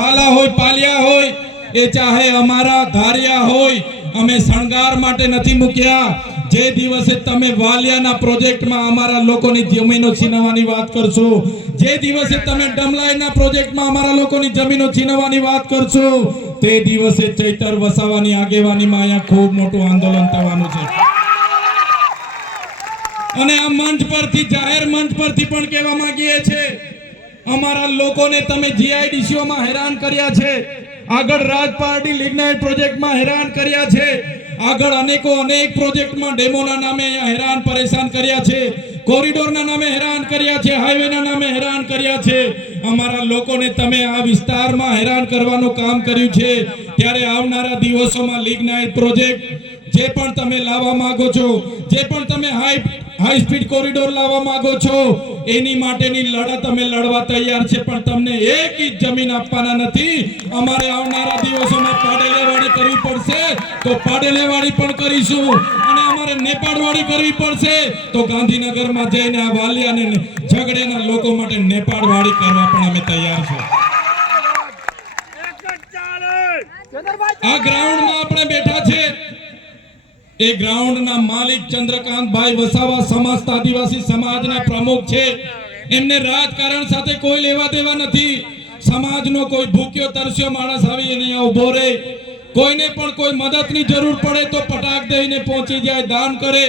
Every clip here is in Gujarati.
પાલા હોય પાલિયા હોય એ ચાહે અમારા ધારિયા હોય અમે શણગાર માટે નથી મૂક્યા। જે દિવસે તમે વાલિયાના પ્રોજેક્ટમાં અમારા લોકોની જમીનો છીનવવાની વાત કરશો, જે દિવસે તમે ડમલાઈના પ્રોજેક્ટમાં અમારા લોકોની જમીનો છીનવવાની વાત કરશો, તે દિવસે ચૈતર વસાવાની આગેવાનીમાં અહીંયા ખૂબ મોટું આંદોલન થવાનું છે। અને આ મંચ પરથી જાહેર મંચ પરથી પણ કહેવા માંગીએ છે, અમારા લોકોને તમે જીઆઈડીસીઓમાં હેરાન કર્યા છે, આગળ રાજ પાર્ટી લિગ્નાઇટ પ્રોજેક્ટમાં હેરાન કર્યા છે, આગળ અનેક પ્રોજેક્ટમાં ડેમોના નામે અહીંયા હેરાન પરેશાન કર્યા છે, કોરિડોરના નામે હેરાન કર્યા છે, હાઈવેના નામે હેરાન કર્યા છે। અમારા લોકોને તમે આ વિસ્તારમાં હેરાન કરવાનું કામ કર્યું છે। ત્યારે આવનારા દિવસોમાં લિગ્નાઇટ પ્રોજેક્ટ જે પણ તમે લાવવા માંગો છો, જે પણ તમે હાઈ સ્પીડ કોરિડોર લાવવા માંગો છો, એની માટેની લડત અમે લડવા તૈયાર છે, પણ તમને એક ઇંચ જમીન આપવાના નથી। અમારે આવનારા દિવસોમાં પાડેલેવાડી કરવી પડશે તો પાડેલેવાડી પણ કરીશું, અને અમારે નેપાળવાડી કરવી પડશે તો ગાંધીનગરમાં જઈને આ વાલિયા અને ઝઘડેના લોકો માટે નેપાળવાડી કરવા પણ અમે તૈયાર છે। આ ગ્રાઉન્ડમાં આપણે બેઠા છે, એ ગ્રાઉન્ડના માલિક ચંદ્રકાંતભાઈ વસાવા સમસ્ત આદિવાસી સમાજના પ્રમુખ છે। એમને રાજકારણ સાથે કોઈ લેવા દેવા નથી। સમાજનો કોઈ ભૂખ્યો તરસ્યો માણસ આવી અહીંયા ઉભો રહે, કોઈને પણ કોઈ મદદની જરૂર પડે તો પટાક દઈને પહોંચી જાય, દાન કરે।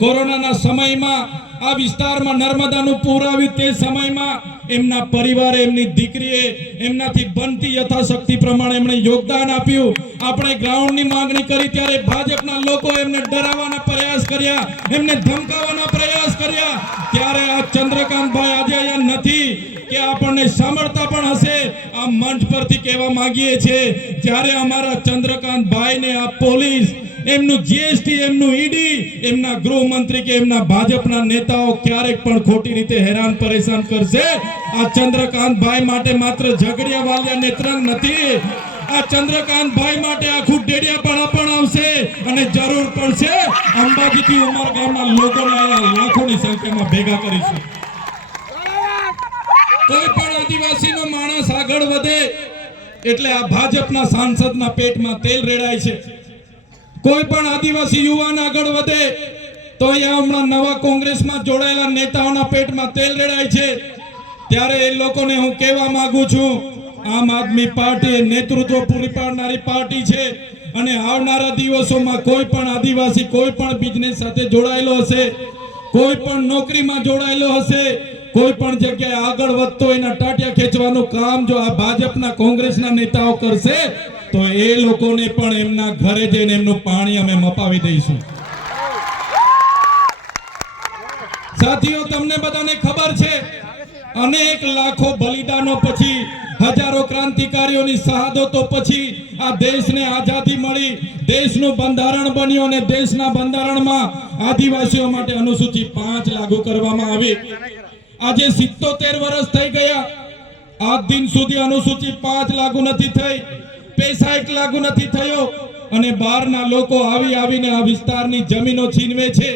કોરોનાના સમયમાં આ વિસ્તારમાં નર્મદાનું પૂર આવ્યું તે સમયમાં એમના પરિવારે, એમની દીકરીએ એમનાથી બનતી યથાશક્તિ પ્રમાણે એમણે યોગદાન આપ્યું। આપણે ગ્રાઉન્ડની માંગણી કરી ત્યારે ભાજપના લોકો એમને ડરાવવાના પ્રયાસ કર્યા, એમને ધમકાવવાના પ્રયાસ કર્યા। ત્યારે આ ચંદ્રકાંતભાઈ આજે અહીંયા નથી કે આપણને સાંભળતા પણ હશે, આ મંચ પરથી કહેવા માંગીએ છીએ, જ્યારે અમારા ચંદ્રકાંતભાઈને આ પોલીસ, એમનું જીએસટી, એમનું ઈડી, એમના ગૃહમંત્રી કે એમના ભાજપના નેતાઓ ક્યારેક પણ ખોટી રીતે હેરાન પરેશાન કરશે, આ ચંદ્રકાંતભાઈ માટે માત્ર ઝઘડિયા વાલિયા નેત્રંગ નથી, આ ચંદ્રકાંતભાઈ માટે આખું ડેડિયાપાડા પણ આવશે, અને જરૂર પડશે અંબાજીથી ઉમરગામના લોકોને અહીંયા લાખોની સંખ્યામાં ભેગા કરીશું। કોઈ પણ આદિવાસીનો માણસ આગળ વધે એટલે આ ભાજપના સાંસદના પેટમાં તેલ રેડાય છે। કોઈ પણ આદિવાસી યુવાન આગળ વધે તો અહીંયા હમણાં નવા કોંગ્રેસમાં જોડાયેલા નેતાઓના પેટમાં તેલ રેડાય છે। ત્યારે એ લોકોને હું કહેવા માંગુ છું, આમ આદમી પાર્ટી એ નેતૃત્વ પૂરી પાડનારી પાર્ટી છે, અને આવનારા દિવસોમાં કોઈ પણ આદિવાસી કોઈ પણ બિઝનેસ સાથે જોડાયેલો હશે, કોઈ પણ નોકરીમાં જોડાયેલો હશે, કોઈ પણ જગ્યાએ આગળ વધતો એના ટાટિયા ખેંચવાનું કામ જો આ ભાજપના કોંગ્રેસના નેતાઓ કરશે તો એ લોકોને પણ એમના ઘરે જઈને એમનું પાણી અમે મપાવી દઈશું। સાથીઓ, તમને બધાને ખબર છે, અનેક લાખો બલિદાનો પછી, હજારો ક્રાંતિકારીઓની શહાદતો પછી આ દેશને આઝાદી મળી, દેશનું બંધારણ બન્યું, અને દેશના બંધારણમાં આદિવાસીઓ માટે અનુસૂચિ 5 લાગુ કરવામાં આવી। આજે 77 વર્ષ થઈ ગયા, આજ દિન સુધી અનુસૂચિ 5 લાગુ નથી થઈ, પૈસા એક લાગુ નથી થયો, અને બહારના લોકો આવીને આ વિસ્તારની જમીનો છીનવે છે।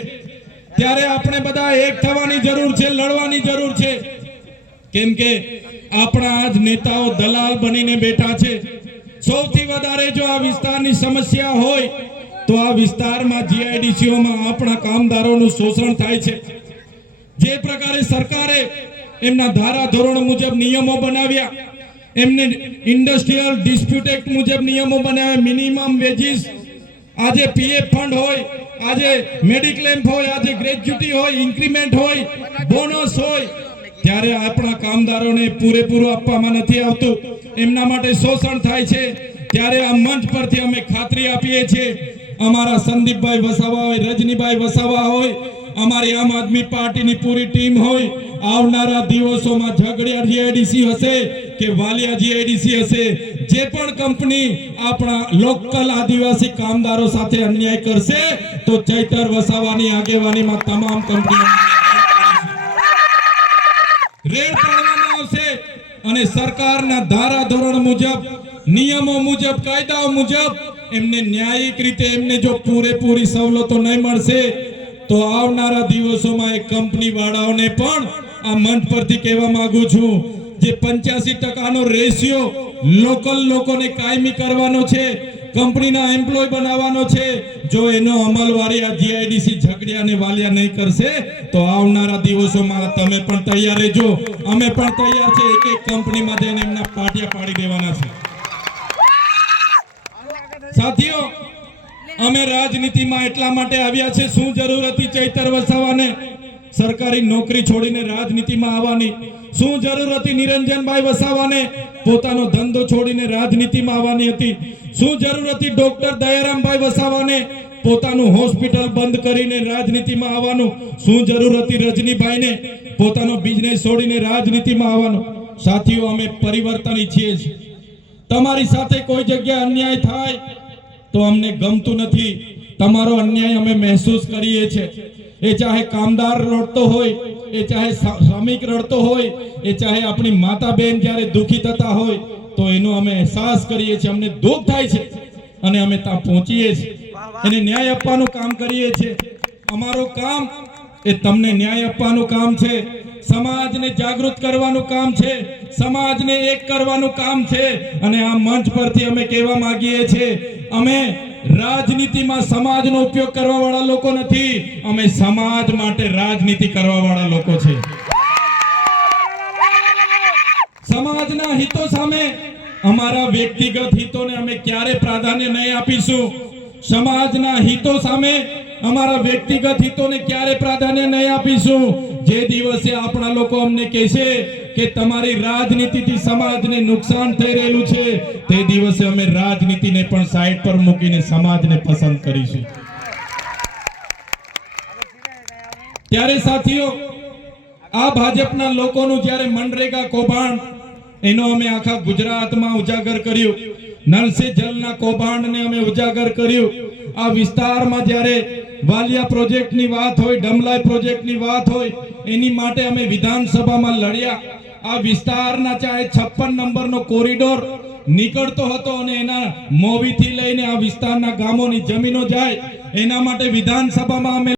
ત્યારે આપણે બધા એક થવાની જરૂર છે, લડવાની જરૂર છે, કેમ કે આપણા આજ નેતાઓ દલાલ બનીને બેઠા છે। સૌથી વધારે જો આ વિસ્તારની સમસ્યા હોય તો આ વિસ્તારમાં જીઆઈડીસીઓમાં આપણા કામદારોનું શોષણ થાય છે। જે પ્રકારે સરકારે એમના ધારા ધોરણ મુજબ નિયમો બનાવ્યા, એમને ઇન્ડસ્ટ્રીયલ ડિસ્પ્યુટ એક્ટ મુજબ નિયમો બનાવ્યા, મિનિમમ વેજીસ, આજે પીએફ ફંડ હોય, આજે મેડિક્લેમ હોય, આજે ગ્રેજ્યુટી હોય, ઇન્ક્રીમેન્ટ હોય, બોનસ હોય, ત્યારે આપણા કામદારોને પૂરેપૂરું આપવામાં નથી આવતું, એમના માટે શોષણ થાય છે। ત્યારે આ મંચ પરથી અમે ખાતરી આપીએ છીએ, અમારા સંદીપભાઈ વસાવા હોય, રજનીભાઈ વસાવા હોય, અમારી આમ આદમી પાર્ટીની પૂરી ટીમ હોય, આવનારા દિવસોમાં ઝઘડિયા જીઆઈડીસી હશે કે વાલિયા જીઆઈડીસી હશે, જે પણ કંપની આપણા લોકલ આદિવાસી કામદારો સાથે અન્યાય કરશે તો ચૈતર વસાવાની આગેવાનીમાં તમામ કંપનીઓ રેડ પાડવામાં આવશે, અને સરકારના ધારા ધોરણ મુજબ, નિયમો મુજબ, કાયદાઓ મુજબ એમને ન્યાયિક રીતે એમને જો પૂરેપૂરી સવલતો નહીં મળશે તો આવનારા દિવસોમાં એક કંપની વાળાઓને પણ આ મંચ પરથી કહેવા માંગુ છું, જે 85% રેશિયો લોકલ લોકોને કાયમી કરવાનો છે, કંપનીના એમ્પ્લોય બનાવવાનો છે, જો એનો અમલવારી આ જીઆઈડીસી ઝઘડિયા અને વાલિયા નહીં કરશે તો આવનારા દિવસોમાં તમે પણ તૈયાર રહેજો, અમે પણ તૈયાર છે એક એક કંપનીમાં જઈને એમના પાટિયા પાડી દેવાના છે। સાથીઓ, અમે રાજનીતિમાં એટલા માટે આવ્યા છે, શું જરૂર હતી ચૈતર વસાવાને સરકારી નોકરી છોડીને રાજનીતિમાં આવવાની? શું જરૂર હતી નિરંજનભાઈ વસાવાને પોતાનો ધંધો છોડીને રાજનીતિમાં આવવાની હતી? શું જરૂર હતી ડોક્ટર દયારામભાઈ વસાવાને પોતાનું હોસ્પિટલ બંધ કરીને રાજનીતિમાં આવવાનું? શું જરૂર હતી રજનીભાઈને પોતાનો બિઝનેસ છોડીને રાજનીતિમાં આવવાનું? સાથીઓ, અમે પરિવર્તન ઈચ્છીએ છીએ। તમારી સાથે કોઈ જગ્યાએ અન્યાય થાય તો અમને ગમતું નથી, તમારો અન્યાય અમે મહેસૂસ કરીએ છીએ। એ ચાહે કામદાર રડતો હોય, એ ચાહે શ્રમિક રડતો હોય, એ ચાહે આપણી માતા બહેન જ્યારે દુખી થતા હોય તો એનો અમે અહેસાસ કરીએ છીએ, અમને દુઃખ થાય છે અને અમે ત્યાં પહોંચીએ છીએ, એને ન્યાય આપવાનું કામ કરીએ છીએ। અમારું કામ એ તમને ન્યાય આપવાનું કામ છે, સમાજને જાગૃત કરવાનું કામ છે, સમાજને એક કરવાનું કામ છે। અને આ મંચ પરથી અમે કહેવા માંગીએ છીએ, અમે રાજનીતિમાં સમાજનો ઉપયોગ કરવા વાળા લોકો નથી, અમે સમાજ માટે રાજનીતિ કરવા વાળા લોકો છે। સમાજના હિતો સામે અમારા વ્યક્તિગત હિતોને અમે ક્યારે પ્રાધાન્ય નહીં આપીશું। સમાજના હિતો સામે અમારા વ્યક્તિગત હિતોને ક્યારે પ્રાધાન્ય નહીં આપીશું। જે દિવસે આપણા લોકો અમને કહેશે કે તમારી રાજનીતિથી સમાજને નુકસાન થઈ રહેલું છે, તે દિવસે અમે રાજનીતિને પણ સાઈડ પર મૂકીને સમાજને પસંદ કરીશું। ત્યારે સાથીઓ, આ ભાજપના લોકોનું જ્યારે મનરેગા કૌભાંડ એનો અમે આખા ગુજરાતમાં ઉજાગર કર્યું, નળ સે જલના કૌભાંડને અમે ઉજાગર કર્યું। આ વિસ્તારમાં જ્યારે વાલિયા પ્રોજેક્ટની વાત હોય, ડમલાઈ પ્રોજેક્ટની વાત હોય, એની માટે અમે વિધાનસભામાં લડ્યા। આ વિસ્તારના ચાહે 56 નંબરનો કોરિડોર નીકળતો હતો અને એના મોવીથી લઈને આ વિસ્તારના ગામોની જમીનો જાય, એના માટે વિધાનસભામાં અમે